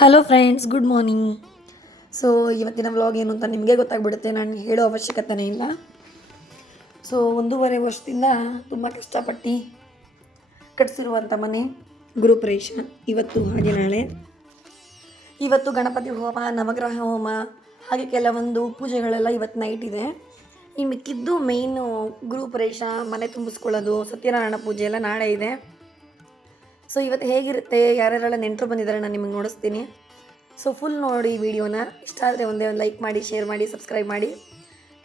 Hello friends good morning so ಇವತ್ತಿನ vlog ಏನು ಅಂತ ನಿಮಗೆ ಗೊತ್ತಾಗ್ಬಿಡುತ್ತೆ. ನಾನು ಹೇಳೋ ಅವಶ್ಯಕತೆನೇ ಇಲ್ಲ. ಸೊ ಒಂದೂವರೆ ವರ್ಷದಿಂದ ತುಂಬ ಕಷ್ಟಪಟ್ಟು ಕಟ್ಸಿರುವಂಥ ಮನೆ ಗುರುಪ್ರವೇಶ ಇವತ್ತು ಹಾಗೆ ನಾಳೆ. ಇವತ್ತು ಗಣಪತಿ ಹೋಮ, ನವಗ್ರಹ ಹೋಮ, ಹಾಗೆ ಕೆಲವೊಂದು ಪೂಜೆಗಳೆಲ್ಲ ಇವತ್ತು ನೈಟ್ ಇದೆ. ಇನ್ನು ಮಿಕ್ಕಿದ್ದು ಮೇಯ್ನು ಗೃಹಪ್ರವೇಶ ಮನೆ ತುಂಬಿಸ್ಕೊಳ್ಳೋದು, ಸತ್ಯನಾರಾಯಣ ಪೂಜೆ ಎಲ್ಲ ನಾಳೆ ಇದೆ. ಸೊ ಇವತ್ತು ಹೇಗಿರುತ್ತೆ? ಯಾರ್ಯಾರೆಲ್ಲ ನೆಂಟರು ಬಂದಿದ್ದಾರೆ, ನಾನು ನಿಮಗೆ ನೋಡಿಸ್ತೀನಿ. ಸೊ ಫುಲ್ ನೋಡಿ ವಿಡಿಯೋನ ಇಷ್ಟ ಆದರೆ ಒಂದೇ ಒಂದು ಲೈಕ್ ಮಾಡಿ ಶೇರ್ ಮಾಡಿ ಸಬ್ಸ್ಕ್ರೈಬ್ ಮಾಡಿ.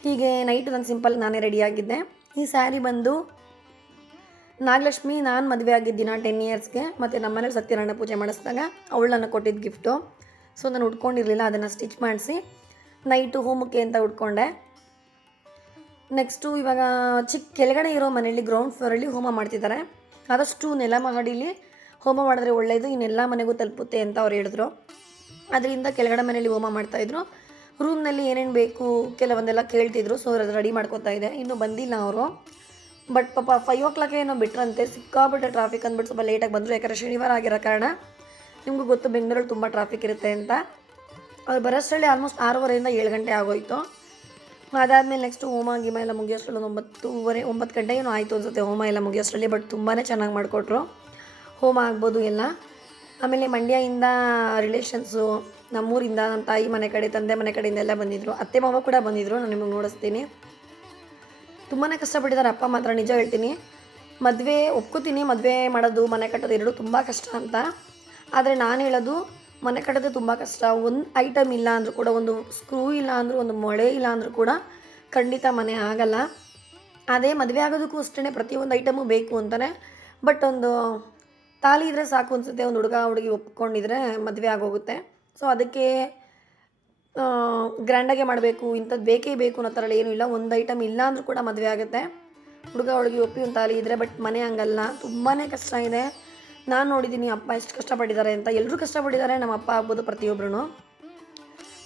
ಹೀಗೆ ನೈಟ್ ನಾನು ಸಿಂಪಲ್ ನಾನೇ ರೆಡಿಯಾಗಿದ್ದೆ ಈ ಸ್ಯಾರಿ ಬಂದು ನಾಗಲಕ್ಷ್ಮಿ, ನಾನು ಮದುವೆ ಆಗಿದ್ದಿನ ಟೆನ್ ಇಯರ್ಸ್ಗೆ ಮತ್ತು ನಮ್ಮ ಮನೆಯವ್ರು ಸತ್ಯನಾರಾಯಣ ಪೂಜೆ ಮಾಡಿಸಿದಾಗ ಅವಳು ನನಗೆ ಕೊಟ್ಟಿದ್ದು ಗಿಫ್ಟು ಸೊ ನಾನು ಉಟ್ಕೊಂಡಿರಲಿಲ್ಲ, ಅದನ್ನು ಸ್ಟಿಚ್ ಮಾಡಿಸಿ ನೈಟು ಹೋಮಕ್ಕೆ ಅಂತ ಉಟ್ಕೊಂಡೆ. ನೆಕ್ಸ್ಟು ಇವಾಗ ಚಿಕ್ಕ ಕೆಳಗಡೆ ಇರೋ ಮನೆಯಲ್ಲಿ ಗ್ರೌಂಡ್ ಫ್ಲೋರಲ್ಲಿ ಹೋಮ ಮಾಡ್ತಿದ್ದಾರೆ. ಆದಷ್ಟು ನೆಲ ಮಹಡಿಲಿ ಹೋಮ ಮಾಡಿದ್ರೆ ಒಳ್ಳೆಯದು ಇನ್ನೆಲ್ಲ ಮನೆಗೂ ತಲುಪುತ್ತೆ ಅಂತ ಅವ್ರು ಹೇಳಿದ್ರು. ಅದರಿಂದ ಕೆಳಗಡೆ ಮನೆಯಲ್ಲಿ ಹೋಮ ಮಾಡ್ತಾಯಿದ್ರು ರೂಮ್ನಲ್ಲಿ ಏನೇನು ಬೇಕು ಕೆಲವೊಂದೆಲ್ಲ ಕೇಳ್ತಿದ್ರು ಸೊ ಅದು ರೆಡಿ ಮಾಡ್ಕೋತಾ ಇದೆ ಇನ್ನೂ ಬಂದಿಲ್ಲ ಅವರು. ಬಟ್ ಪಾಪ ಫೈವ್ ಓ ಕ್ಲಾಕ್ ಏನೋ ಬಿಟ್ರಂತೆ ಸಿಕ್ಕಾಬಿಟ್ಟೆ ಟ್ರಾಫಿಕ್ ಅಂದ್ಬಿಟ್ಟು ಸ್ವಲ್ಪ ಲೇಟಾಗಿ ಬಂದರು. ಯಾಕಂದರೆ ಶನಿವಾರ ಆಗಿರೋ ಕಾರಣ ನಿಮಗೂ ಗೊತ್ತು ಬೆಂಗಳೂರಲ್ಲಿ ತುಂಬ ಟ್ರಾಫಿಕ್ ಇರುತ್ತೆ ಅಂತ. ಅವ್ರು ಬರೋಷ್ಟರಲ್ಲಿ ಆಲ್ಮೋಸ್ಟ್ ಆರೂವರೆಯಿಂದ ಏಳು ಗಂಟೆ ಆಗೋಯ್ತು. ಅದಾದಮೇಲೆ ನೆಕ್ಸ್ಟು ಹೋಮ ಗಿಮ ಎಲ್ಲ ಮುಗಿಯೋಷ್ಟರಲ್ಲಿ ಒಂದು ಒಂಬತ್ತೂವರೆ, ಒಂಬತ್ತು ಗಂಟೆ ಏನೋ ಆಯಿತು ಅನ್ಸುತ್ತೆ ಹೋಮ ಎಲ್ಲ ಮುಗಿಯೋಷ್ಟರಲ್ಲಿ ಬಟ್ ತುಂಬಾ ಚೆನ್ನಾಗಿ ಮಾಡಿಕೊಟ್ರು. ಹೋಮ ಆಗ್ಬೋದು ಎಲ್ಲ. ಆಮೇಲೆ ಮಂಡ್ಯದಿಂದ ರಿಲೇಷನ್ಸು ನಮ್ಮೂರಿಂದ ನಮ್ಮ ತಾಯಿ ಮನೆ ಕಡೆ, ತಂದೆ ಮನೆ ಕಡೆಯಿಂದ ಎಲ್ಲ ಬಂದಿದ್ದರು ಅತ್ತೆ, ಮಾವ ಕೂಡ ಬಂದಿದ್ದರು ನಾನು ನಿಮಗೆ ನೋಡಿಸ್ತೀನಿ. ತುಂಬಾ ಕಷ್ಟಪಟ್ಟಿದ್ದಾರೆ ಅಪ್ಪ, ಮಾತ್ರ ನಿಜ ಹೇಳ್ತೀನಿ. ಮದುವೆ ಒಪ್ಕೋತೀನಿ, ಮದುವೆ ಮಾಡೋದು, ಮನೆ ಕಟ್ಟೋದು ಎರಡು ತುಂಬ ಕಷ್ಟ ಅಂತ. ಆದರೆ ನಾನು ಹೇಳೋದು, ಮನೆ ಕಟ್ಟೋದು ತುಂಬ ಕಷ್ಟ. ಒಂದು ಐಟಮ್ ಇಲ್ಲ ಅಂದರೂ ಕೂಡ, ಒಂದು ಸ್ಕ್ರೂ ಇಲ್ಲ ಅಂದರೂ, ಒಂದು ಮೊಳೆ ಇಲ್ಲ ಅಂದರೂ ಕೂಡ ಖಂಡಿತ ಮನೆ ಆಗಲ್ಲ. ಅದೇ ಮದುವೆ ಆಗೋದಕ್ಕೂ ಅಷ್ಟೇ ಪ್ರತಿಯೊಂದು ಐಟಮು ಬೇಕು ಅಂತಲೇ ಬಟ್ ಒಂದು ತಾಲಿ ಇದ್ದರೆ ಸಾಕು ಅನಿಸುತ್ತೆ, ಒಂದು ಹುಡುಗ ಹುಡುಗಿ ಒಪ್ಕೊಂಡಿದ್ರೆ ಮದುವೆ ಆಗೋಗುತ್ತೆ. ಸೊ ಅದಕ್ಕೆ ಗ್ರ್ಯಾಂಡಾಗೆ ಮಾಡಬೇಕು ಇಂಥದ್ದು ಬೇಕೇ ಬೇಕು ಅನ್ನೋ ಥರ ಏನೂ ಇಲ್ಲ. ಒಂದು ಐಟಮ್ ಇಲ್ಲ ಅಂದರೂ ಕೂಡ ಮದುವೆ ಆಗುತ್ತೆ. ಹುಡುಗ ಹುಡುಗಿ ಒಪ್ಪಿ ಒಂದು ತಾಲಿ ಇದ್ದರೆ ಬಟ್ ಮನೆ ಹಂಗಲ್ಲ. ತುಂಬಾ ಕಷ್ಟ ಇದೆ. ನಾನು ನೋಡಿದ್ದೀನಿ ಅಪ್ಪ ಎಷ್ಟು ಕಷ್ಟಪಟ್ಟಿದ್ದಾರೆ ಅಂತ. ಎಲ್ಲರೂ ಕಷ್ಟಪಟ್ಟಿದ್ದಾರೆ, ನಮ್ಮ ಅಪ್ಪ ಆಗ್ಬೋದು ಪ್ರತಿಯೊಬ್ಬರೂ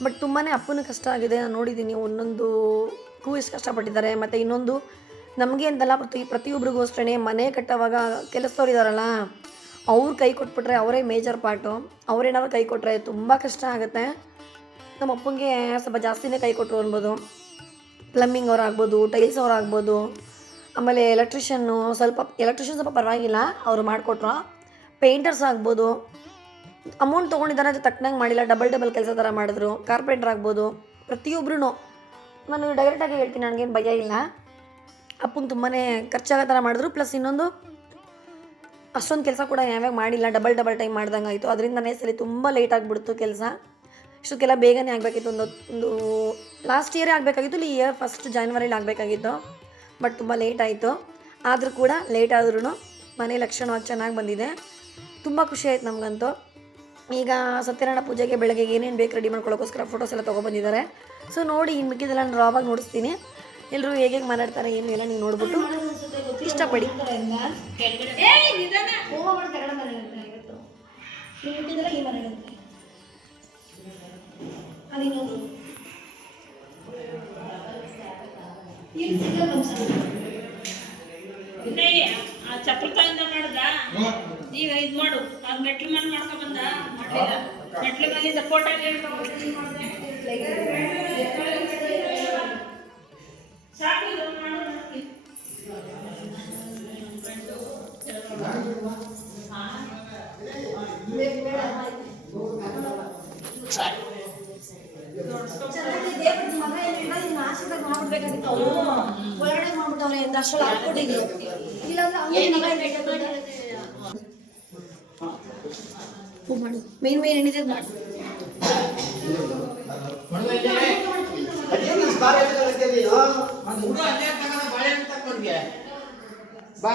ಬಟ್ ತುಂಬಾ ಅಪ್ಪನ ಕಷ್ಟ ಆಗಿದೆ. ನಾನು ನೋಡಿದ್ದೀನಿ ಒಂದೊಂದು ಕೂ ಎಷ್ಟು ಕಷ್ಟಪಟ್ಟಿದ್ದಾರೆ. ಮತ್ತು ಇನ್ನೊಂದು, ನಮಗೆ ಅಂತಲ್ಲ ಪ್ರತಿ ಪ್ರತಿಯೊಬ್ಬರಿಗೂ ಅಷ್ಟೇ ಮನೆ ಕಟ್ಟೋವಾಗ ಕೆಲಸದವ್ರು ಇದ್ದಾರಲ್ಲ ಅವ್ರು ಕೈ ಕೊಟ್ಬಿಟ್ರೆ ಅವರೇ ಮೇಜರ್ ಪಾರ್ಟು ಅವ್ರೇನಾದ್ರು ಕೈ ಕೊಟ್ಟರೆ ತುಂಬ ಕಷ್ಟ ಆಗುತ್ತೆ. ನಮ್ಮ ಅಪ್ಪಂಗೆ ಸ್ವಲ್ಪ ಜಾಸ್ತಿನೇ ಕೈ ಕೊಟ್ಟರು ಅನ್ಬೋದು. ಪ್ಲಮ್ಮಿಂಗ್ ಅವ್ರು ಆಗ್ಬೋದು ಟೈಲ್ಸ್ ಅವ್ರು ಆಗ್ಬೋದು. ಆಮೇಲೆ ಎಲೆಕ್ಟ್ರಿಷಿಯನ್ನು ಸ್ವಲ್ಪ ಎಲೆಕ್ಟ್ರಿಷಿಯನ್ ಸ್ವಲ್ಪ ಪರವಾಗಿಲ್ಲ, ಅವರು ಮಾಡಿಕೊಟ್ರು. ಪೇಂಟರ್ಸ್ ಆಗ್ಬೋದು. ಅಮೌಂಟ್ ತೊಗೊಂಡಿದ್ದಾರೆ ಅದು ತಕ್ಕನಾಗಿ ಮಾಡಿಲ್ಲ. ಡಬಲ್ ಡಬಲ್ ಕೆಲಸ ಥರ ಮಾಡಿದ್ರು. ಕಾರ್ಪೆಂಟರ್ ಆಗ್ಬೋದು. ಪ್ರತಿಯೊಬ್ಬರೂ ನಾನು ಡೈರೆಕ್ಟಾಗಿ ಹೇಳ್ತೀನಿ, ನನಗೇನು ಭಯ ಇಲ್ಲ. ಅಪ್ಪಂಗೆ ತುಂಬಾ ಖರ್ಚಾಗೋ ಥರ ಮಾಡಿದ್ರು. ಪ್ಲಸ್ ಇನ್ನೊಂದು ಅಷ್ಟೊಂದು ಕೆಲಸ ಕೂಡ ಯಾವಾಗ ಮಾಡಿಲ್ಲ ಡಬಲ್ ಡಬಲ್ ಟೈಮ್ ಮಾಡ್ದಂಗೆ ಆಯಿತು. ಅದರಿಂದನೇ ಸರಿ ತುಂಬ ಲೇಟ್ ಆಗಿಬಿಡ್ತು ಕೆಲಸ. ಇಷ್ಟಕ್ಕೆಲ್ಲ ಬೇಗನೆ ಆಗಬೇಕಿತ್ತು. ಒಂದು ಒಂದು ಲಾಸ್ಟ್ ಇಯರೇ ಆಗಬೇಕಾಗಿತ್ತು, ಇಲ್ಲಿ ಇಯರ್ ಫಸ್ಟ್ ಜಾನ್ವರಿಲಿ ಆಗಬೇಕಾಗಿತ್ತು. ಬಟ್ ತುಂಬ ಲೇಟ್ ಆಯಿತು. ಆದರೂ ಕೂಡ ಲೇಟ್ ಆದ್ರೂ ಮನೆ ಲಕ್ಷಣವಾಗಿ ಚೆನ್ನಾಗಿ ಬಂದಿದೆ. ತುಂಬ ಖುಷಿ ಆಯ್ತು ನಮಗಂತೂ. ಈಗ ಸತ್ಯನಾರಾಯಣ ಪೂಜೆಗೆ ಬೆಳಗ್ಗೆ ಏನೇನು ಬೇಕು ರೆಡಿ ಮಾಡ್ಕೊಳ್ಳೋಕ್ಕೋಸ್ಕರ ಫೋಟೋಸ್ ಎಲ್ಲ ತೊಗೊಬಂದಿದ್ದಾರೆ ಸೊ ನೋಡಿ ಇನ್ನು ಮಿಕ್ಕಿದೆಲ್ಲ ನಾನು ರಾವಾಗಿ ನೋಡಿಸ್ತೀನಿ. ಎಲ್ಲರೂ ಹೇಗೆ ಹೇಗೆ ಮಾತಾಡ್ತಾರೆ ಏನು ಎಲ್ಲ ನೀವು ನೋಡ್ಬಿಟ್ಟು ಇಷ್ಟಪಡಿ. ಆ ಚಪ್ಪಲ್ ತಗೊಂಡ ಮಾಡ್ದ? ಈಗ ಇದ್ ಮಾಡು. ಆ ಮೆಟ್ಲು ಮನೆ ಮಾಡ್ಕೊಂಡ್ ಬಂದ. ಮಾಡ್ಲಿಲ್ಲ ಮೆಟ್ಲು ಮೇಲಿಂದ ಫೋಟೋ ಮಾಡು ಒಳಗಡೆ ಮಾಡ್ಬಿಟ್ಟವ್ರೆ ಅಂತ ಅಷ್ಟರಲ್ಲಿ ಹಾಕ್ಬಿಟ್ಟಿದ್ರು ಹೂ ಮಾಡು. ಮೇನ್ ಮೇನ್ ಏನಿದೆ ಅದ್ ಮಾಡು. ಬಾ.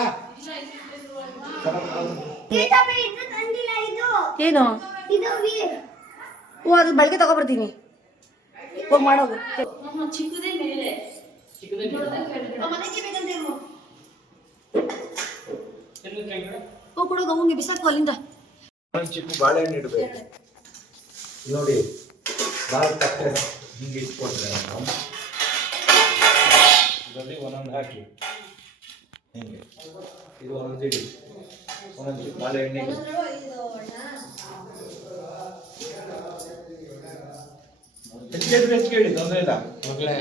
ಏನು? ಇದು ವೀರ್ ಓ ಅದು ಬೆಳಗ್ಗೆ ತಗೊಬರ್ತೀನಿ. ಹೋಗಿ ಮಾಡೋದು ಚಿಕ್ಕದೇ ಮೇಲೆ ಹೇಳು. ಹೋಗಿ ಕೊಡೋದು ಅವನಿಗೆ ಬಿಸಾಕು ಅಲ್ಲಿಂದ. ಚಿಕ್ಕ ಬಾಳೆಹಣ್ಣು ಇಡಬೇಕು. ನೋಡಿ ಬಾಳೆ ತಟ್ಟೆ ಹಿಂಗೆ ಇಟ್ಕೊಂಡ್ರೆ ನಾವು ಇದರಲ್ಲಿ ಒಂದೊಂದು ಹಾಕಿ. ಹಿಂಗೆ. ಇದು ಒಂದೊಂದು ಇಡಿ ಒಂದೊಂದು ಬಾಳೆ ಎಣ್ಣೆಗೆ ಹೆಚ್ಚಿಗೆ ತೊಂದರೆ ಇಲ್ಲ. ಮಗಳೇ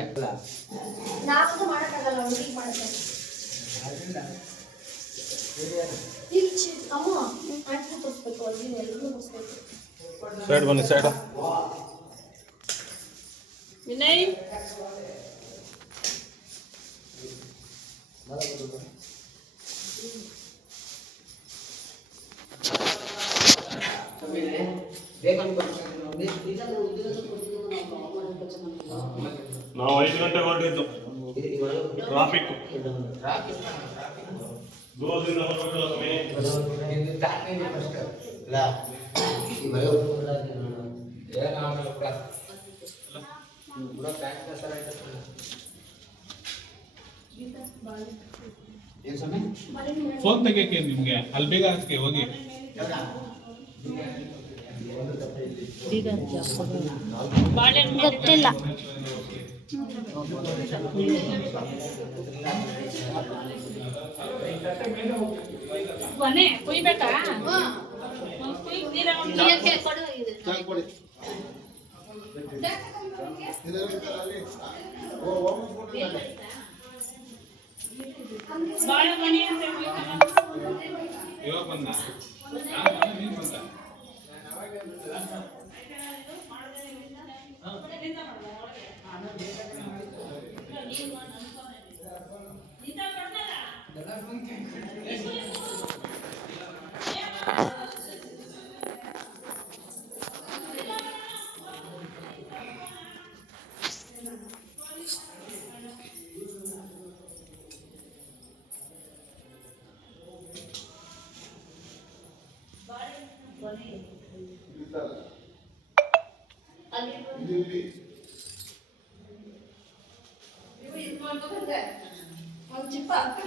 ಸೈಡ್ ಬನ್ನಿ ಸೈಡ್ ವಿನಯ್? ನಾವು ಐದು ಗಂಟೆಗೆ ಹೊರಟಿದ್ದು. ಟ್ರಾಫಿಕ್ ದೂರದಿಂದ ಬರಬೇಕಲ್ಲ ಸ್ವಾಮಿ. ಫೋನ್ ತೆಗಿಯಕ್ಕೆ ನಿಮ್ಗೆ? ಅಲ್ಲಿ ಬೇಗ ಹಚ್ಕೆ ಹೋಗಿ. ಬಾಳೆಹಣ್ಣು ಗೊತ್ತಿಲ್ಲ. ಕೊನೆ ಕುಯ್ಬೇಕಾ? ಒಂದ್ ಕುಯ್ ನೀರ ಬಾಳೆಮಣಿ ಅಂತ. ಇವಾಗ ಬಂದ ನೀನ್ ಬಂದ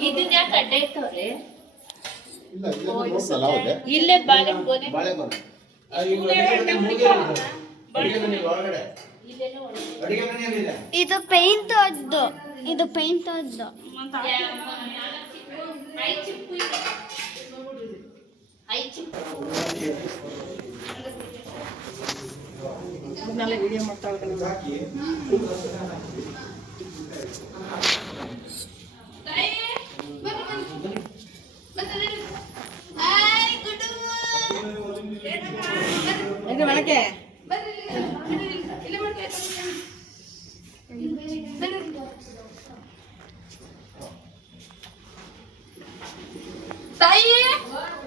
ಇದನ್ನ ಯಾಕೆ ಅಡ್ಡ ಇರ್ತವ್ರಿ ಇಲ್ಲೇ ಬಾಳೆ ಕೊನೆ ಇದು ಪೇಂಟ್ ಅದ್ದು ಇದು ಪೇಂಟ್ ಅದ್ದು ವಿಡಿಯೋ ಮಾಡ್ತಾ ಒಳಗೆ ತಾಯಿ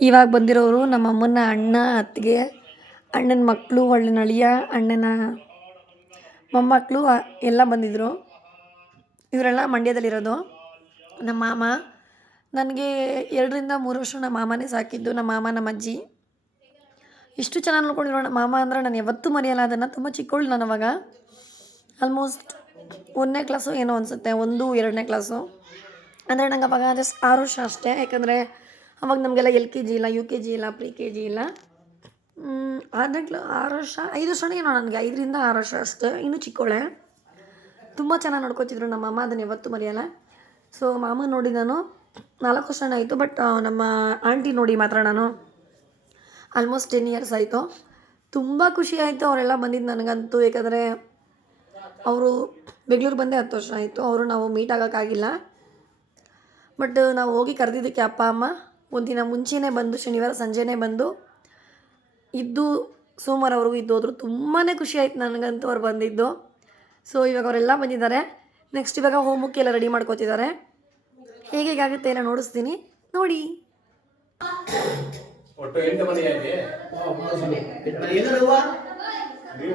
ಇವಾಗ ಬಂದಿರೋರು ನಮ್ಮ ಅಮ್ಮನ ಅಣ್ಣ ಅತ್ತಿಗೆ ಅಣ್ಣನ ಮಕ್ಕಳು ಒಳ್ಳೆ ನಳಿಯ ಅಣ್ಣನ ಮೊಮ್ಮಕ್ಕಳು ಎಲ್ಲ ಬಂದಿದ್ದರು ಇವರೆಲ್ಲ ಮಂಡ್ಯದಲ್ಲಿರೋದು. ನಮ್ಮ ಮಾಮ, ನನಗೆ ಎರಡರಿಂದ ಮೂರು ವರ್ಷ ನಮ್ಮ ಮಾಮನೇ ಸಾಕಿದ್ದು, ನಮ್ಮ ಮಾಮ, ನಮ್ಮ ಅಜ್ಜಿ. ಇಷ್ಟು ಚೆನ್ನಾಗಿ ನೋಡ್ಕೊಂಡಿರೋ ನಮ್ಮ ಮಾಮ ಅಂದರೆ ನಾನು ಯಾವತ್ತೂ ಮರೆಯಲ್ಲ, ಅದನ್ನು ತುಂಬ ಚಿಕ್ಕವಳು ನಾನು ಅವಾಗ. ಆಲ್ಮೋಸ್ಟ್ ಒಂದನೇ ಕ್ಲಾಸು ಏನೋ ಅನಿಸುತ್ತೆ, ಒಂದು, ಎರಡನೇ ಕ್ಲಾಸು. ಅಂದರೆ ನಂಗೆ ಅವಾಗ ಜಸ್ಟ್ ಆರು ವರ್ಷ ಅಷ್ಟೇ, ಯಾಕಂದರೆ ಅವಾಗ ನಮಗೆಲ್ಲ ಎಲ್ ಕೆ ಜಿ ಇಲ್ಲ, ಯು ಕೆ ಜಿ ಇಲ್ಲ, ಪ್ರಿ ಕೆ ಜಿ ಇಲ್ಲ. ಕ್ಲಾ ಆರು ವರ್ಷ, ಐದು ವರ್ಷನೇ ಏನೋ ನನಗೆ, ಐದರಿಂದ ಆರು ವರ್ಷ ಅಷ್ಟೇ. ಇನ್ನೂ ಚಿಕ್ಕವಳೆ ತುಂಬ ಚೆನ್ನಾಗಿ ನೋಡ್ಕೋತಿದ್ರು ನಮ್ಮ ಅಮ್ಮ ಅದನ್ನು ಯಾವತ್ತೂ ಮರೆಯಲ್ಲ. ಸೊ ಮಾಮ ನೋಡಿ ನಾನು ನಾಲ್ಕು ವರ್ಷ ಆಯಿತು ಬಟ್ ನಮ್ಮ ಆಂಟಿ ನೋಡಿ ಮಾತ್ರ ನಾನು ಆಲ್ಮೋಸ್ಟ್ ಟೆನ್ ಇಯರ್ಸ್ ಆಯಿತು. ತುಂಬ ಖುಷಿ ಆಯಿತು, ಅವರೆಲ್ಲ ಬಂದಿದ್ದು ನನಗಂತೂ. ಯಾಕಂದರೆ ಅವರು ಬೆಂಗಳೂರು ಬಂದೇ ಹತ್ತು ವರ್ಷ ಆಯಿತು, ಅವರು ನಾವು ಮೀಟ್ ಆಗೋಕ್ಕಾಗಿಲ್ಲ. ಬಟ್ ನಾವು ಹೋಗಿ ಕರೆದಿದ್ದಕ್ಕೆ ಅಪ್ಪ, ಅಮ್ಮ ಒಂದಿನ ಮುಂಚೆನೇ ಬಂದು, ಶನಿವಾರ ಸಂಜೆನೇ ಬಂದು ಇದ್ದು ಸೋಮವಾರವರೆಗೂ ಇದ್ದು ಹೋದ್ರು ತುಂಬಾ ಖುಷಿ ಆಯ್ತು ನನಗಂತೂ ಅವ್ರು ಬಂದಿದ್ದು. ಸೊ ಇವಾಗ ಅವರೆಲ್ಲ ಬಂದಿದ್ದಾರೆ. ನೆಕ್ಸ್ಟ್ ಇವಾಗ ಹೋಮ್ವರ್ಕ್ ಎಲ್ಲ ರೆಡಿ ಮಾಡ್ಕೋತಿದ್ದಾರೆ. ಹೇಗೆ ಹೇಗಾಗುತ್ತೆ ಎಲ್ಲ ನೋಡಿಸ್ತೀನಿ. ನೋಡಿ. ಒಟ್ಟು ಎಂಟು ನೀವು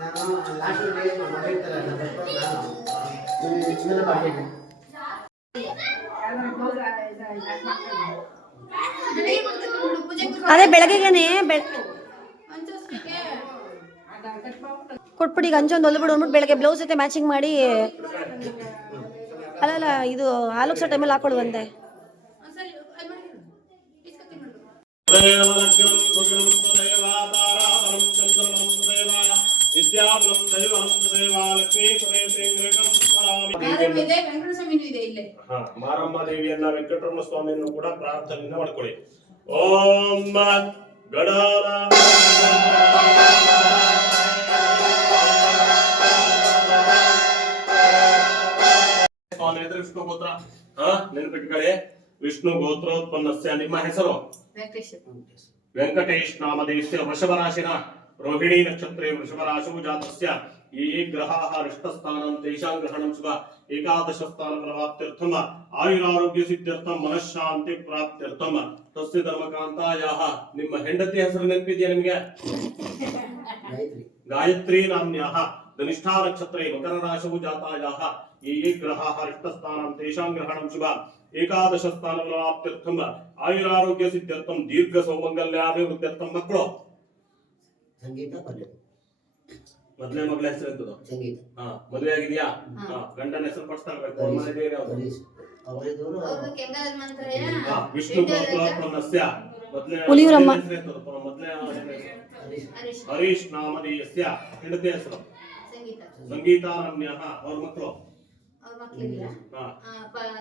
ನಾನು ಲಾಸ್ಟ್ ಡೇ ಮಾಡಿರ್ತಾರೆ ನಾನು ಇದನ್ನ ಬರ್ತೀನಿ ಅದೇ ಬೆಳಗ್ಗೆಗೇನೆ ಬೆಳ ಕೊಟ್ಬಿಡಿ, ಈಗ ಅಂಜೊಂದು ಹೊಲ್ಬಿಡು ಅಂದ್ಬಿಟ್ಟು ಬೆಳಗ್ಗೆ ಬ್ಲೌಸ್ ಜೊತೆ ಮ್ಯಾಚಿಂಗ್ ಮಾಡಿ. ಅಲ್ಲಲ್ಲ ಇದು ಆಲೂಕ್ಸ ಟೈಮಲ್ಲಿ ಹಾಕೊಳ್ವಂತೆ ದೇವಲಗ್ನಂ ದೈವಂ ಸ್ಮರಾಮಿ ಹಾ, ಮಾರಮ್ಮ ದೇವಿಯನ್ನ ವೆಂಕಟರಮಣ ಸ್ವಾಮಿಯನ್ನು ಕೂಡ ಪ್ರಾರ್ಥನೆಯಿಂದ ಮಾಡ್ಕೊಳ್ಳಿ. ಓಂ ಹೆಸರು ವಿಷ್ಣು ಗೋತ್ರ. ಹಾ ನೆನಪಿಟ್ಕೊಳ್ಳಿ. ವಿಷ್ಣು ಗೋತ್ರೋತ್ಪನ್ನಸ್ಯ ನಿಮ್ಮ ಹೆಸರು? ವೆಂಕಟೇಶ್. ನಾಮದೇಶस्य ವೃಷಭರಾಶಿನ ರೋಹಿಣಿ ನಕ್ಷತ್ರ ವೃಷಭ ರಾಶೋ ಜಾತಸ ಯೇ ಯೇ ಗ್ರಹ ಋಷ್ಟಸ್ಥಾನ ದೇಶಾ ಗ್ರಹಣ ಶುಭ. ಏಕಾದಶ ಸ್ಥಾನ ಪ್ರಾಪ್ತ್ಯರ್ಥ ಆಯುರಾರೋಗ್ಯ ಸಿದ್ಧ ಮನಃಶಾಂತಿ ಪ್ರಾಪ್ತ್ಯರ್ಥ. ಸಸ್ಯ ಧರ್ಮಕಾಂತ ಯಾಹ ನಿಮ್ಮ ಹೆಂಡತಿ ಹೆಸರು ನೆನಪಿದೆಯಾ ನಿಮಗೆ? ಗಾಯತ್ರಿ. ನಾಮ್ಯ ಧನಿಷ್ಠಾ ನಕ್ಷತ್ರ ಮಕರ ರಾಶೋ ಜಾತ ಯಾಹ ಯೇ ಯೇ ಗ್ರಹ ಋಷ್ಟಸ್ಥಾನ ದೇಶಾ ಗ್ರಹಣ ಶುಭ. ಏಕಾದಶ ಸ್ಥಾನ ಪ್ರಾಪ್ತ್ಯರ್ಥ ಆಯುರಾರೋಗ್ಯ ಸಿದ್ಧ ದೀರ್ಘ ಸೌಮಂಗಲ್ಯಾಭಿವೃದ್ಧ ಮಕ್ಕಳು. ಸಂಗೀತ ಪಲ್ಲೆ ಮೊದಲೇ ಮಗಳ ಹೆಸರು ಎಂತದು ಸಂಗೀತ. ಹಾ ಮದುವೆ ಆಗಿದೆಯಾ? ಹಾ. ಗಂಡನ ಹೆಸರು ಫಸ್ಟ್ ಮನೆ ಯಾವ್ದು ಹಾ, ವಿಷ್ಣು. ಹೆಸರು ಎಂತದು ಮೊದಲೇ ಹರೀಶ್. ನಾಮಧೇಯಸ್ಯ ಹೆಂಡತಿ ಹೆಸರು. ಸಂಗೀತಾ. ರಮ್ಯಃ ಅವ್ರ ಮಕ್ಕಳು ಹಾ.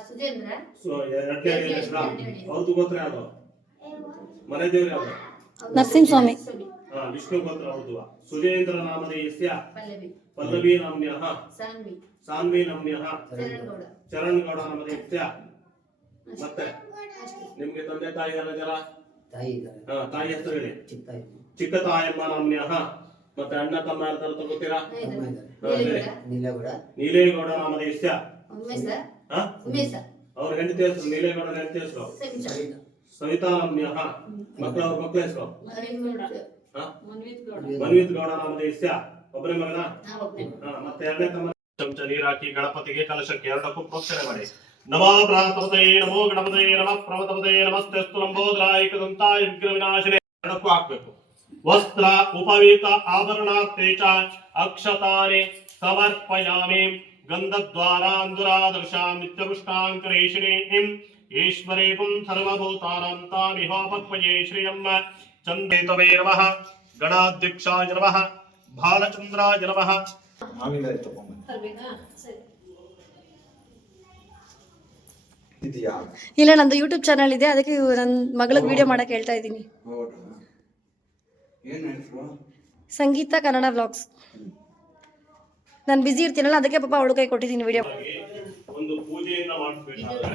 ಸುಜೇಂದ್ರ? ಸೊ ಎರಡನೇ ಹೆಸರ ಅವ್ರದ್ದು ಗೋತ್ರ ಯಾವ್ದು? ಮನೆ ದೇವ್ರು ಯಾವ್ದು? ನರಸಿಂಹಸ್ವಾಮಿ. ಹಾ ವಿಷ್ಣು ಗೋತ್ರ ಅವ್ರದ್ದು ಸುಜೇಂದ್ರ ನಾಮಧೇಯಸ್ಯ ಪಲ್ಲವಿ. ಪಲ್ಲವಿ ನಾಮ್ಯಃ ಸಾನ್ವಿ. ನಾಮ್ಯಃ ಚರಣಗೌಡ. ಚರಣ್ ಗೌಡ ನಾಮಧೇಯಸ್ಯ ಮತ್ತೆ? ನಿಮ್ಗೆ ತಂದೆ ತಾಯಿ ಜನ ತಾಯಿ ಹಾ ತಾಯಿ ಹೆಸರು ಹೇಳಿ. ಚಿಕ್ಕ ತಾಯಿ. ಚಿಕ್ಕ ತಾಯಮ್ಮ ನಾಮ್ಯಃ ಮತ್ತೆ ಅಣ್ಣ ತಮ್ಮ ತರ ತಗೋತೀರಾ. ನೀಲಗೌಡ. ನೀಲೇಗೌಡ. ನಾಮಧೇಯಸ್ಯ ಉಮೇಶ. ಹಾ? ಉಮೇಶ. ಅವ್ರ ಹೆಂಡತಿ ಹೆಸರು? ನೀಲೇಗೌಡ ಹೆಂಡತಿ ಹೆಸರು? ಸವಿತಾ ನಾಮ್ಯಃ ಮಕ್ಕಳ ಅವ್ರ ಮಕ್ಕಳ ಹೆಸರು? ಮನ್ವಿತ್ ಗೌಡ ಗೌಡ ನಾಮಧೇಯಸ್ಯ ಒಬ್ಬನೇ ಮಗನ? ಮತ್ತೆ ಎರಡನೇ ತಮ್ಮ ಚಮಚ ನೀರ್ ಹಾಕಿ ಗಣಪತಿಗೆ ಕಲಶಕ್ಕೆ ಎರಡಕ್ಕೂ ಪ್ರೋಕ್ಷಣೆ ಮಾಡಿ. ನಮೋ ಭ್ರಾತಪತೇ ನಮೋ ಗಣಪತೇ ನಮ ಪ್ರಮತಪತೇ ನಮಸ್ತೆಸ್ತು ಲಂಬೋದರಾಯಕದಂತಾಯ ವಿಘ್ನ ವಿನಾಶಿನೇ. ಎರಡಕ್ಕೂ ಹಾಕ್ಬೇಕು. ವಸ್ತ್ರ ಉಪವೀತ ಆಭರಣಾರ್ಥೇ ಚ ಅಕ್ಷತಾನೆ ಸಮರ್ಪಯಾಮಿ. ಗಂಧದ್ವಾರಾಂದುರಾದರ್ಶಾಂ ನಿತ್ಯಪುಷ್ಟಾಂಕರೇಷಿಣೀಂ ಈಶ್ವರೇಪಂ ಸರ್ವಭೂತಾನಾಂ ತಾಮಿಹೋಪಕ್ವಯೇ ಶ್ರಿಯಂ ಚಂದೇತವೇ ನಮಃ ಗಣಾಧ್ಯಕ್ಷಾಯ ನಮಃ ಬಾಲಚಂದ್ರಾಯ ನಮಃ ಇಲ್ಲ ನಂದು ಯೂಟ್ಯೂಬ್ ಚಾನಲ್ ಇದೆ ಅದಕ್ಕೆ ನನ್ನ ಮಗಳಿಗೆ ವಿಡಿಯೋ ಮಾಡಕ್ಕೆ ಹೇಳ್ತಾ ಇದ್ದೀನಿ. ಸಂಗೀತ ಕನ್ನಡ ವ್ಲಾಗ್ಸ್ ನಾನು ಬ್ಯುಸಿ ಇರ್ತೀನಲ್ಲ ಅದಕ್ಕೆ ಪಾಪ ಅವಳು ಕೈ ಕೊಟ್ಟಿದ್ದೀನಿ ವಿಡಿಯೋ ಒಂದು ಪೂಜೆಯನ್ನ ಮಾಡಿಸ್ಬೇಕಾದ್ರೆ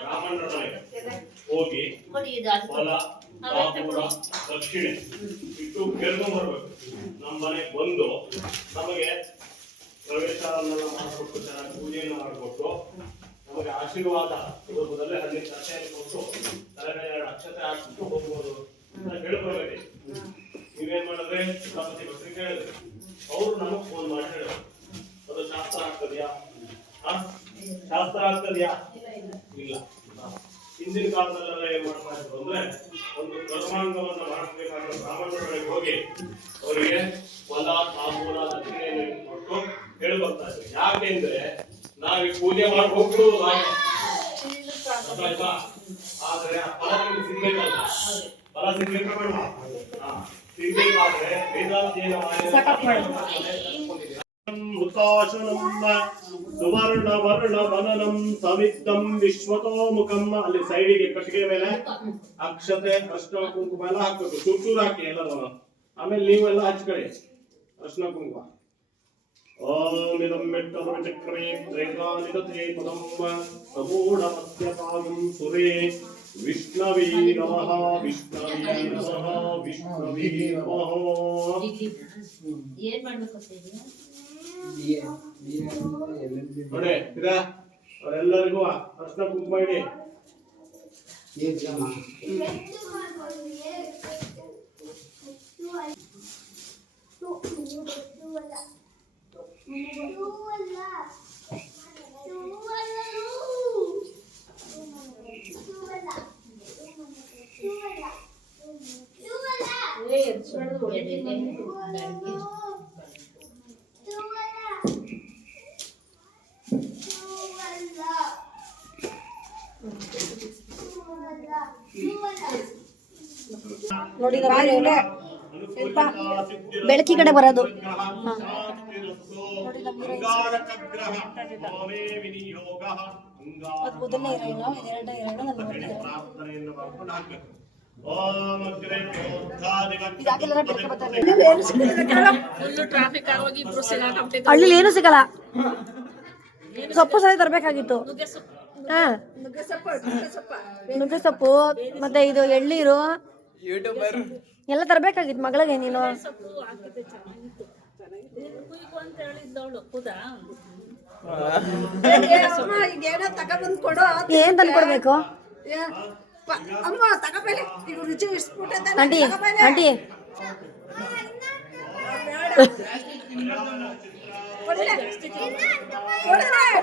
ಬ್ರಾಹ್ಮಣರ ಮನೆಗೆ ಹೋಗಿ ಫಲ ತಾಂಬೂಲ ದಕ್ಷಿಣೆ ಇಟ್ಟು ಕೆಲವು ಬರ್ಬೇಕು. ನಮ್ಮ ಮನೆಗೆ ಬಂದು ನಮಗೆ ಪ್ರವೇಶವನ್ನೆಲ್ಲ ಮಾಡಿಕೊಟ್ಟು ಚೆನ್ನಾಗಿ ಪೂಜೆಯನ್ನು ಮಾಡಿಕೊಟ್ಟು ನಮಗೆ ಆಶೀರ್ವಾದ ರೂಪದಲ್ಲಿ ಅಲ್ಲಿ ತಟ್ಟೆಯನ್ನು ಕೊಟ್ಟು ತಲೆ ಮೇಲೆ ಎರಡು ಅಕ್ಷತೆ ಹಾಕಿಬಿಟ್ಟು ಹೋಗ್ಬೋದು ಅಂತ ಹೇಳ್ಕೊಳ್ಬೇಡಿ ನೀವೇನ್ ಮಾಡಿದ್ರೆ ಗಣಪತಿ ಭಕ್ತರಿಗೆ ಹೇಳಿದ್ರಿ. ಅವ್ರು ನಮಗ್ ಫೋನ್ ಮಾಡಿ ಹೇಳಿದ್ರು. ಅದು ಶಾಸ್ತ್ರ ಆಗ್ತದ್ಯಾ? ಶಾಸ್ತ್ರ ಆಗ್ತದ್ಯಾ? ಇಲ್ಲ. ಹಿಂದಿನ ಕಾಲದಲ್ಲೆಲ್ಲ ಏನ್ ಮಾಡ್ತಾ ಅಂದ್ರೆ ಒಂದು ಕರ್ಮಾಂಗವನ್ನ ಮಾಡಿಸ್ಬೇಕಾದ್ರೆ ಬ್ರಾಹ್ಮಣರ ಹೋಗಿ ಅವರಿಗೆ ಹೊಲ ತಾಂಬೂಲ ದಕ್ಷಿಣೆಯನ್ನು ಕೊಟ್ಟು ಹೇಳಿ ಬರ್ತಾ ಇದ್ರು. ಯಾಕೆಂದ್ರೆ ನಾವೀಗ ಪೂಜೆ ಮಾಡಿ ಹೋಗ್ಬಿಡುದು ಹಾಗೆ ಅರ್ಥಾಯ್ತಾ? ಆದ್ರೆ ಆ ಫಲ ನಿಮ್ಗೆ ಸಿಗ್ಬೇಕಲ್ಲ. ಫಲ ಸಿಗ್ಬೇಕು. ಸಿಗ್ಬೇಕಾದ್ರೆ ಹುತಾಶನಂ ಸುವರ್ಣ ವರ್ಣ ವನನಂ ವಿಶ್ವತೋ ಮುಖಂ ಅಲ್ಲಿ ಸೈಡಿಗೆ ಕಟ್ಟಿಗೆ ಮೇಲೆ ಅಕ್ಷತೆ ಅರ್ಶನ ಕುಂಕುಮ ಎಲ್ಲ ಹಾಕ್ಬೇಕು. ಹಾಕಿ ಎಲ್ಲರೂ ಆಮೇಲೆ ನೀವೆಲ್ಲ ಹಚ್ಕೊಳ್ಳಿ. ಅರ್ಶನ ಕುಂಕುಮ. ಓಂ ಇದಂ ಮೆಟ್ಟರು ಚಕ್ರಮೇ ತ್ರೈಕಾನಿಗತೆ ಪದಂ ಸಮೂಢಮಸ್ಯ ಪಾಗಂ ಸುರೇ. ವಿಷ್ಣವೇ ನಮಃ ವಿಷ್ಣವೇ ನಮಃ ಏನ್? ನೋಡಿ ಇದ ಅವರೆಲ್ಲರಿಗೂ ಅರ್ಶನ ಕುಂಕುಮ ಇಡಿ Thank you. ನೋಡಿ ಸ್ವಲ್ಪ ಬೆಳಕಿ ಕಡೆ ಬರೋದು. ಅಲ್ಲಿ ಮೊದಲನೇ ಎರಡನೇ ಹಳ್ಳಿಲಿ ಏನು ಸಿಗಲ್ಲ. ಸೊಪ್ಪು ಸರಿ ತರಬೇಕಾಗಿತ್ತು. ಹಾ. ನುಗ್ಗೆ ಸೊಪ್ಪು ಮತ್ತೆ ಇದು ಎಳ್ಳೀರು ಎಲ್ಲ ತರಬೇಕಾಗಿತ್ತು ಮಗಳಿಗೆ ನೀನು. ಏನೋ ತಗೊಬಂದ್ ಕೊಡು ಏನ್ ತಂದು ಕೊಡ್ಬೇಕು? ಏ, ಪ- ಅಮ್ಮ ತಗೋಬೇಲೆ ಈಗ ರುಚಿ ಇಸ್ಬಿಟ್ಟೈತೆ ಆಂಟಿ ಆಂಟಿ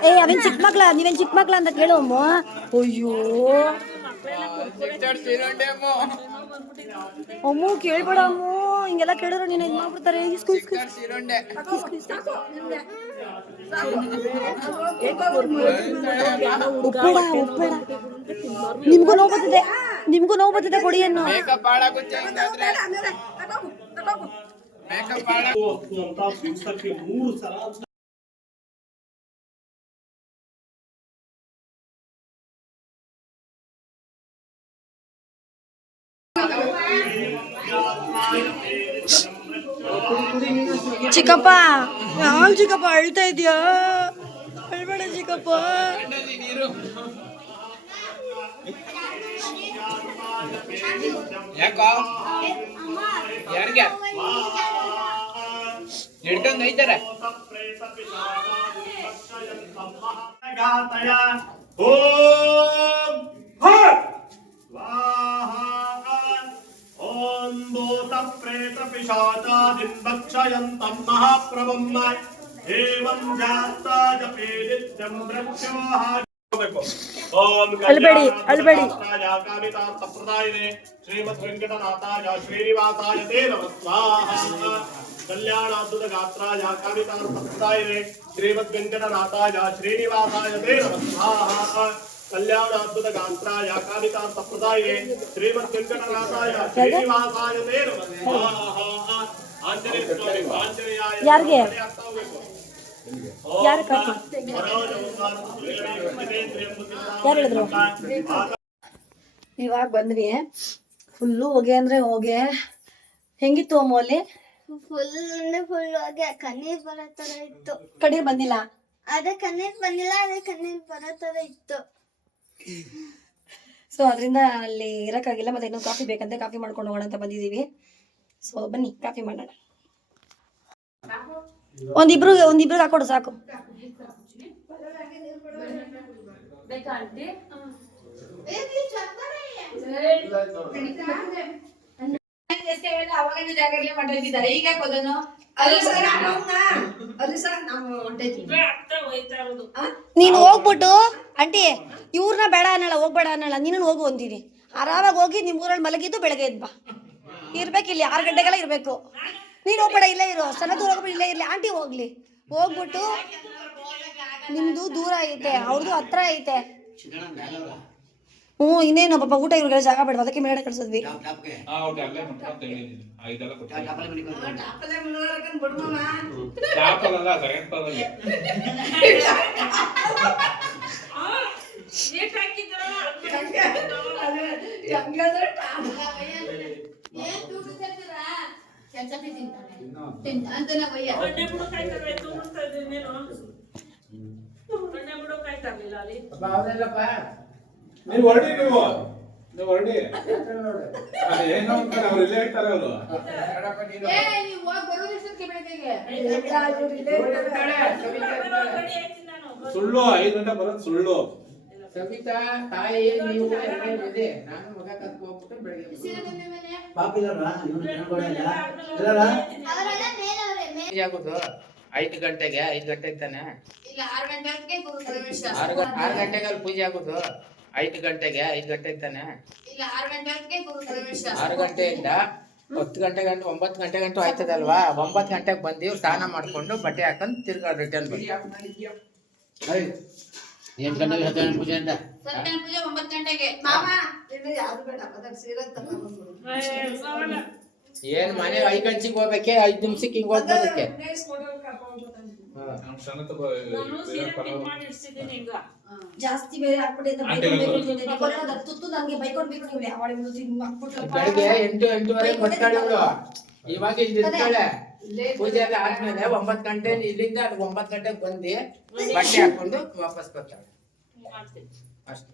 ಏ ಅವೇನ್ ಚಿಕ್ಕ ಮಕ್ಳ ನೀವೇನ್ ಚಿಕ್ಕ ಮಕ್ಳ ಅಂತ ಕೇಳೋಮ್ಮ ಅಮ್ಮ. ಅಯ್ಯೋ. ಅಮ್ಮ ಕೇಳ್ಬೇಡ ಅಮ್ಮ. ಹಿಂಗೆಲ್ಲ ಕೇಳಿದ್ರೆ ನೀನು ಇದು ಮಾಡ್ಬಿಡ್ತಾರೆ. ಇಸ್ಕು ಇಸ್ಕು ಉಪ್ಪೇಡ ಉಪ್ಪೇಡ. ನಿಮ್ಗೂ ನೋವು ಬರ್ತಿದೆ. ನಿಮ್ಗೂ ನೋವು ಬರ್ತಿದೆ ಕೊಡಿ ಅನ್ನು. ಅಂತ ಮೂರು ಸಲ ಚಿಕ್ಕಪ್ಪ ಯಾವ್ ಚಿಕ್ಕಪ್ಪ ಅಳ್ತಾ ಇದೀಯಾ ಅಳ್ಬೇಡ ಚಿಕ್ಕಪ್ಪ ಯಾಕೋ ಯಾರಿಗೆ ಹಿಡ್ಕೊಂಡ್ ಹೋಯ್ತಾರೆ ಗಾತಯ ಓಂ भूतप्रेतपिशाचादिन्वक्षयन्तं महाप्रभम् एवं जाता जपे नित्यं वृक्षवाहा अलबड़ी अलबड़ी। कल्याणाद्भुतगात्राय कामितां श्रीमद्वेङ्कटनाथाय श्रीनिवासाय ते नमः। ಕಲ್ಯಾಣಾದ್ಭುತ ಗಾತ್ರಾಯ ಕಾಮಿತಾರ್ ಸಂಪ್ರದಾಯನೆ ಶ್ರೀಮತ್ ವೆಂಕಟನಾಥಾಯ ಶ್ರೀನಿವಾಸಾಯ ಸ್ವಾಹಾ ಆಂಜನೇಯ ಸ್ವಾಮಿ ಆಂಜನೇಯಾಯ ಯಾರಿಗೆ? ಆಗ್ತಾ ಹೋಗ್ಬೇಕು? ಯಾರು ಯಾರು ಹೇಳಿದ್ರು? ಇವಾಗ ಬಂದ್ವಿ ಫುಲ್ಲು ಹೊಗೆ ಅಂದ್ರೆ ಹೊಗೆ. ಹೆಂಗಿತ್ತು ಅಮ್ಮ ಫುಲ್ ಅಂದ್ರೆ ಫುಲ್ ಹೋಗಿ. ಕಣ್ಣೀರ್ ಬರೋ ತರ ಇತ್ತು. ಕಣ್ಣೀರ್ ಬಂದಿಲ್ಲ? ಅದೇ ಕಣ್ಣೀರ್ ಬಂದಿಲ್ಲ ಅದೇ ಕಣ್ಣೀರ್ ಬರೋ ತರ ಇತ್ತು. ಸೊ ಅದರಿಂದ ಅಲ್ಲಿ ಇರೋಕ್ಕಾಗಿಲ್ಲ ಮತ್ತೆ ಇನ್ನೊಂದು ಕಾಫಿ ಬೇಕಂತೆ ಕಾಫಿ ಮಾಡ್ಕೊಂಡು ಹೋಗೋಣ ಅಂತ ಬಂದಿದ್ದೀವಿ. ಸೊ ಬನ್ನಿ ಕಾಫಿ ಮಾಡೋಣ. ಒಂದಿಬ್ರು ಒಂದಿಬ್ರು ಹಾಕೊಡು ಸಾಕು. ಆಗ್ತಾ ಹೋಯ್ತಾ ಇರೋದು. ನೀನು ಹೋಗ್ಬಿಟ್ಟು ಆಂಟಿ ಇವ್ರನ್ನ ಬೇಡ ಅನ್ನಲ್ಲ ಹೋಗ್ಬೇಡ ಅನ್ನಲ್ಲ ನೀನು ಹೋಗು ಅಂತೀನಿ. ಆರಾಮಾಗಿ ಹೋಗಿ ನಿಮ್ ಊರಲ್ಲಿ ಮಲಗಿದ್ದು ಬೆಳಗ್ಗೆ ಎದ್ದು ಬಾ. ಇರ್ಬೇಕು ಇಲ್ಲಿ ಆರು ಗಂಟೆಗೆಲ್ಲ ಇರಬೇಕು. ನೀನು ಹೋಗ್ಬೇಡ ಇಲ್ಲೇ ಇರು. ಸಣ್ಣ ದೂರ ಹೋಗ್ಬಿಟ್ಟು ಇಲ್ಲೇ ಇರ್ಲಿ. ಆಂಟಿ ಹೋಗ್ಲಿ. ಹೋಗ್ಬಿಟ್ಟು ನಿಮ್ದು ದೂರ ಐತೆ ಅವ್ರದ್ದು ಹತ್ರ ಐತೆ. ಹ್ಞೂ ಇನ್ನೇನು ಪಾಪ ಊಟ ಇವ್ರಿಗೆ ಜಾಗ ಬೇಡ ಅದಕ್ಕೆ ಮೇಡ ಕಳ್ಸಿದ್ವಿ. ಹಾ ನೀವು ಹೊರಡಿ ನೀವು. ನೀವು ಹೊರಡಿ. ಏನೋ ಅಂತಾರೆ ಅವ್ರು ಇಲ್ಲೇ ಇರ್ತಾರೆ ಅವರು. ಸುಳ್ಳು ಐದು ಗಂಟೆ ಬರೋದು ಸುಳ್ಳು. ಸವಿತಾ ತಾಯಿ ನೀವು ನಾನು ಮಗ ಕರ್ಕೊಂಡು ಹೋಗ್ಬಿಟ್ಟು ಬೆಳಗ್ಗೆ ಪಾಪಿಲ್ಲರ ಇವನು ಜನಗಳೆಲ್ಲ ಎಲ್ಲರ ಅವರೆಲ್ಲ ಮೇಲವ್ರೆ ಪೂಜೆ ಆಗೋದು. ಐದು ಗಂಟೆಗೆ ಐದು ಗಂಟೆಗೆ ತಾನೆ? ಇಲ್ಲ ಆರು ಗಂಟೆಗೆ ಆರು ಗಂಟೆಗೆ ಅಲ್ಲಿ ಪೂಜೆ ಆಗೋದು. ಐದು ಗಂಟೆಗೆ ಐದು ಗಂಟೆಗೆ ತಾನೆ? ಇಲ್ಲ ಆರು ಗಂಟೆಯಿಂದ ಹತ್ತು ಗಂಟೆ ಗಂಟೆ ಒಂಬತ್ತು ಗಂಟೆ ಗಂಟು ಆಯ್ತದಲ್ವಾ? ಒಂಬತ್ತು ಗಂಟೆಗೆ ಬಂದಿ ಸ್ನಾನ ಮಾಡ್ಕೊಂಡು ಬಟ್ಟೆ ಹಾಕೊಂಡು ತಿರ್ಗಾ ರಿಟರ್ನ್ ಎಂಟು ಗಂಟೆಗೆ ಸತ್ಯನಾರಾಯಣ ಪೂಜೆ ಅಂತ? ತಗೊಂಡ್ಬಂದ್ಬಿಡು ಏನ್ ಮನೆ ಐದು ಗಂಟೆಗೆ ಹೋಗ್ಬೇಕೆ? ಐದು ನಿಮಿಷಕ್ಕೆ ಹಿಂಗ್ ಹೋಗ್ಬೋದಕ್ಕೆ ಜಾಸ್ತಿ ಬೇರೆ ಹಾಕ್ಬಿಟ್ಟು ನಂಗೆ ಬೈಕೊಡ್ಬೇಕು ತುತ್ತು ನನಗೆ ನೀವು. ಯಾವಾಗ ಹಾಕ್ಬಿಟ್ಟು ಬೆಳಿಗ್ಗೆ ಎಂಟು ಎಂಟುವರೆಗೆ ಬರ್ತಾಳೆ ಇವಳು ಇವಾಗ ಇಲ್ಲಿ ಇರ್ತಾಳೆ ಪೂಜೆ ಎಲ್ಲ ಆದ್ಮೇಲೆ ಒಂಬತ್ತು ಗಂಟೆ ಇಲ್ಲಿಂದ ಒಂಬತ್ತು ಗಂಟೆಗೆ ಬಂದು ಬಟ್ಟೆ ಹಾಕೊಂಡು ವಾಪಸ್ ಬರ್ತಾಳೆ. ಅಷ್ಟೇ.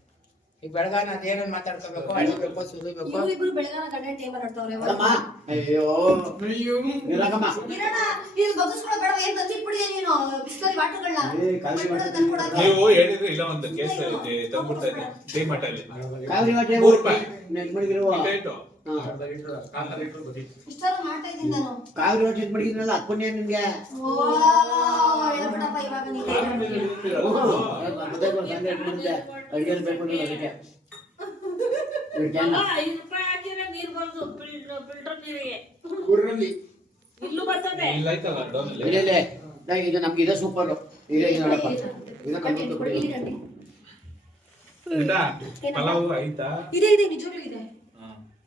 ಈಗ ಬೆಳಗಾನ ಅದೇನೋ ಮಾತಾಡ್ಕೋಬೇಕು ಅಳಿಬೇಕು ಸುಲಿಬೇಕು ಇವ್ರು ಇಬ್ರು ಬೆಳಗಾನ ಟೈಮ್ ಆಡ್ತಾವ್ರೆ ಅಲ್ಲಮ್ಮ ಅಯ್ಯೋ. ನಿಲ್ಲಕ್ಕಮ್ಮ ಇರಣ ನೀನು ಬಗ್ಗಿಸ್ಕೊಳ ಬೇಡ ಏನ್ ತಂದಿಟ್ಬಿಡಿ ನೀನು ಬಿಸ್ಲರಿ ಬಾಟಲ್ಗಳನ್ನ ಏ, ಕಾಲ್ಸಿ ಬಾಟ್ಲು. ನೀವು ಹೇಳಿದ್ರೆ ಇಲ್ಲ ಒಂದು ಕೇಸ್ ಇದೆ ತಂದ್ಬಿಡ್ತಾ ಇದ್ದೆ ಡಿ ಮಠಲ್ಲಿ ಕಾವೇರಿ ವಾಟೆ ಮೂರು ರೂಪಾಯಿ. ನೆನ್ಮಡಿಗಿರುವ ಕಾವೇರಿ ರೋಡ್ ಇಟ್ ಅಡಿಗೆ ಬೇಕು ನೀವು ಅದಕ್ಕೆ ಇದು ನಮ್ಗೆ ಇದೆ ಸೂಪರ್. ಇದೆ ನೋಡಪ್ಪ. ಇದು ಪಲಾವು ಆಯ್ತಾ? ಇದೆ ಇದೆ ನಿಜವಾಗ್ಲೂ ಇದೆ.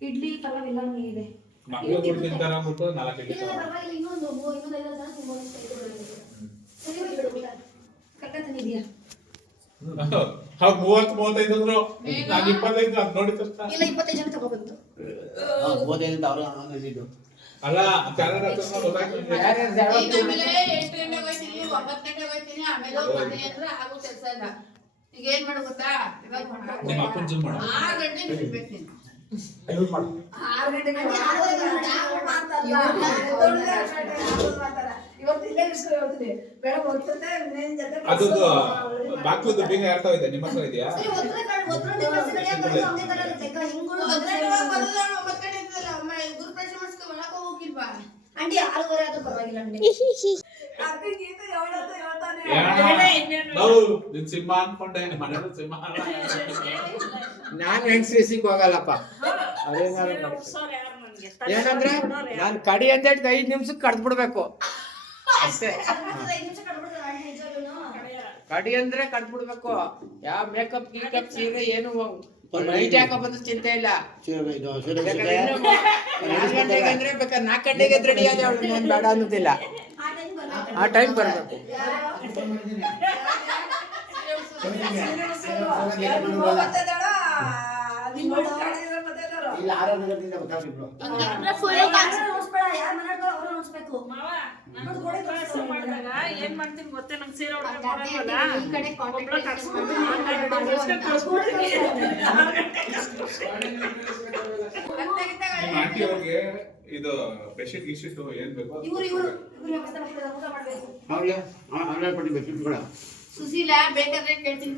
ಇಡ್ಲಿ ಪಲಾವ್ ಎಲ್ಲ ಇದೆ. ಮಕ್ಕಳು ತಿಂತಾರ ಅಂದ್ಬಿಟ್ಟು ನಾಲ್ಕು ಇಡ್ಲಿ ಇಲ್ಲ ಪರವಾಗಿಲ್ಲ ಇನ್ನೊಂದು ಇನ್ನೊಂದು ಐದಾರು ಜನ ತಿನ್ಬೋದು ಅಂತ ಇದು ಬರೋದು. ಸರಿ ಹೋಗಿ ಬಿಡು ಊಟ. ಕರೆಕ್ಟಾಗಿ ತಂದಿದ್ಯಾ ಅವ್ರು ಮೂವತ್ತು ಮೂವತ್ತೈದು ಅಂದ್ರು. ನಾನು ಇಪ್ಪತ್ತೈದು ಅದ್ ನೋಡಿ ತಕ್ಷಣ ಇಲ್ಲ ಇಪ್ಪತ್ತೈದು ಜನ ತಗೊಬಂತು. ಅವರು ಅಲ್ಲ ಚಾನಲ್ ಹತ್ರ ಗಂಟೆಗೆ ಹೋಗ್ತೀನಿ ಒಂಬತ್ತು ಗಂಟೆಗೆ ಹೋಗ್ತೀನಿ ಆಮೇಲೆ ಮನೆ ಆಗೋ ಕೆಲಸ ಇಲ್ಲ. ಈಗ ಏನ್ ಮಾಡು ಗೊತ್ತಾ? ಇವಾಗ ಆರು ಗಂಟೆಗೆ ಬಿಡ್ಬೇಕು ನೀನು. ಇವ್ರು ಮಾಡು ಅದು ಬಾಕ್ಲದ್ದು ಬೇಗ ಯಾರ್ತಾವ ಇದೆ ನಿಮ್ಮ ಹತ್ರ ಇದೆಯಾ? ಆಂಟಿ ಆರೂವರೆ ಆದ್ರೂ ಪರವಾಗಿಲ್ಲ ಆಂಟಿ ಅಕ್ಕಿ ಗೀತೆ ಹೇಳೋದು ಹೇಳ್ತಾನೆ. ಬೇಡ, ಇನ್ನೇನು? ನಾವು ನಿನ್ ಸಿಂಹ ಅನ್ಕೊಂಡೆ ಮನೇಲಿ ಸಿಂಹ. ನಾನು ಹೆಂಗ್ಸ್ರಿಸಿಗೆ ಹೋಗಲ್ಲಪ್ಪ. ಅದೇ ಸೀರೆ ಮಾಡ್ತೀನಿ. ಯಾರು ನನ್ಗೆ? ಏನಂದ್ರೆ ನಾನು ಕಡಿ ಅಂತ ಐದು ನಿಮಿಷಕ್ಕೆ ಕಡ್ದು ಬಿಡ್ಬೇಕು ಅಷ್ಟೇ. ಕಡಿ ಅಂದ್ರೆ ಕಡ್ದು ಬಿಡ್ಬೇಕು ಯಾವ ಮೇಕಪ್ ಗೀಕಪ್ ಸೀರೆ ಏನು ನೈಟ್ ಹಾಕೋ ಬಂದ್ರೆ ಚಿಂತೆ ಇಲ್ಲ? ಬೇಕಾದ್ರೆ ಇನ್ನು ನಾಲ್ಕು ಗಂಟೆಗೆ ಅಂದ್ರೆ ಬೇಕಾದ್ರೆ ನಾಲ್ಕು ಗಂಟೆಗೆ ರೆಡಿ ಆಗಿ ಅವಳು ನಾನು ಬೇಡ ಅನ್ನೋದಿಲ್ಲ. ಆ ಟೈಮ್ ಬರ್ಬೇಕು. ಇಲ್ಲ ಏನ್ ಮಾಡ್ತೀನಿ ಗೊತ್ತೇ ನಂಗೆ ಸೀರೆ ಇದು ಬೆಡ್ಶೀಟ್ ಗಿಶೀಟ್ ಏನ್ ಬೇಕು ಅವ್ರಿಗೆ ಆನ್ಲೈನ್ ಸುಶೀಲ ಬೇಕಾದ್ರೆ ಕೇಳ್ತೀನಿ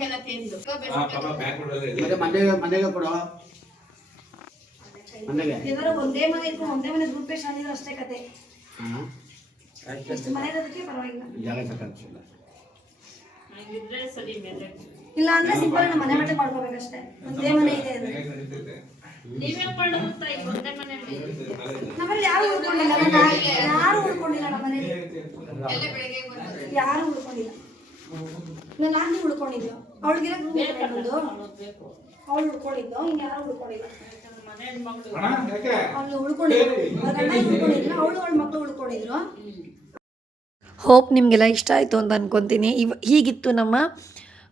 ಮತ್ತೆ ಮನೆಗೆ ಮನೆಗೆ ಕೊಡು. ಎಲ್ಲರೂ ಒಂದೇ ಮನೆ ಇದ್ರು ಒಂದೇ ಮನೆ ಗ್ರೂಪ್ ಪೇಶ್ ಅಂದಿದ್ರು ಅಷ್ಟೇ ಕತೆ. ಮನೆ ಇರೋದಕ್ಕೆ ಪರವಾಗಿಲ್ಲ. ಇಲ್ಲ. ಅಂದ್ರೆ ಸಿಂಪಲ್ ನಮ್ಮ ಮನೆ ಮಟ್ಟ ಮಾಡ್ಕೋಬೇಕಷ್ಟೇ. ಒಂದೇ ಮನೆ ಇದೆ ಅಂದ್ರೆ. ನಮ್ಮಲ್ಲಿ ಯಾರು ಉಳ್ಕೊಂಡಿಲ್ಲ ಯಾರು ಉಳ್ಕೊಂಡಿಲ್ಲ ನಮ್ಮ ಮನೇಲಿ? ಎಲ್ಲ ಬೆಳಿಗ್ಗೆ ಬರೋದು ಯಾರು ಉಳ್ಕೊಂಡಿಲ್ಲ. ನನ್ನ ಆಂಟಿ ಉಳ್ಕೊಂಡಿದ್ಲು ನನ್ನದು ಅವಳು ಉಳ್ಕೊಂಡಿದ್ದು ಇನ್ಯಾರು ಯಾರು ಉಳ್ಕೊಂಡಿಲ್ಲ. ಮನೆ ಹೆಣ್ಮಕ್ಳು. ಅಣ್ಣ ಯಾಕೆ? ಅವಳು ಉಳ್ಕೊಂಡಿದ್ರು. ಅವ್ರ ಗಂಡ ಅವಳು ಅವಳ ಮಕ್ಕಳು ಉಳ್ಕೊಂಡಿದ್ರು. ಹೋಪ್ ನಿಮಗೆಲ್ಲ ಇಷ್ಟ ಆಯಿತು ಅಂತ ಅಂದ್ಕೊತೀನಿ ಇವ್ ಹೀಗಿತ್ತು ನಮ್ಮ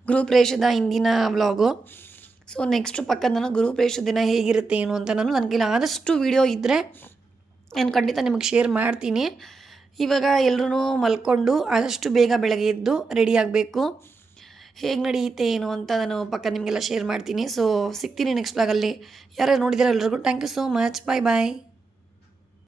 ಗೃಹಪ್ರೇಷದ ಇಂದಿನ ವ್ಲಾಗು. ಸೊ ನೆಕ್ಸ್ಟ್ ಪಕ್ಕದ ನಾನು ಗೃಹಪ್ರೇಷ ದಿನ ಹೇಗಿರುತ್ತೆ ಏನು ಅಂತ ನಾನು ನನಗೆ ಕೈಲಿ ಆದಷ್ಟು ವಿಡಿಯೋ ಇದ್ದರೆ ನಾನು ಖಂಡಿತ ನಿಮಗೆ ಶೇರ್ ಮಾಡ್ತೀನಿ. ಇವಾಗ ಎಲ್ಲರೂ ಮಲ್ಕೊಂಡು ಆದಷ್ಟು ಬೇಗ ಬೆಳಗ್ಗೆ ಎದ್ದು ರೆಡಿ ಆಗಬೇಕು. ಹೇಗೆ ನಡೆಯುತ್ತೆ ಏನು ಅಂತ ನಾನು ಪಕ್ಕ ನಿಮಗೆಲ್ಲ ಶೇರ್ ಮಾಡ್ತೀನಿ. ಸೊ ಸಿಗ್ತೀನಿ ನೆಕ್ಸ್ಟ್ ಬ್ಲಾಗಲ್ಲಿ ಯಾರು ನೋಡಿದ್ದೀರಾ ಎಲ್ರಿಗೂ thank you so much bye bye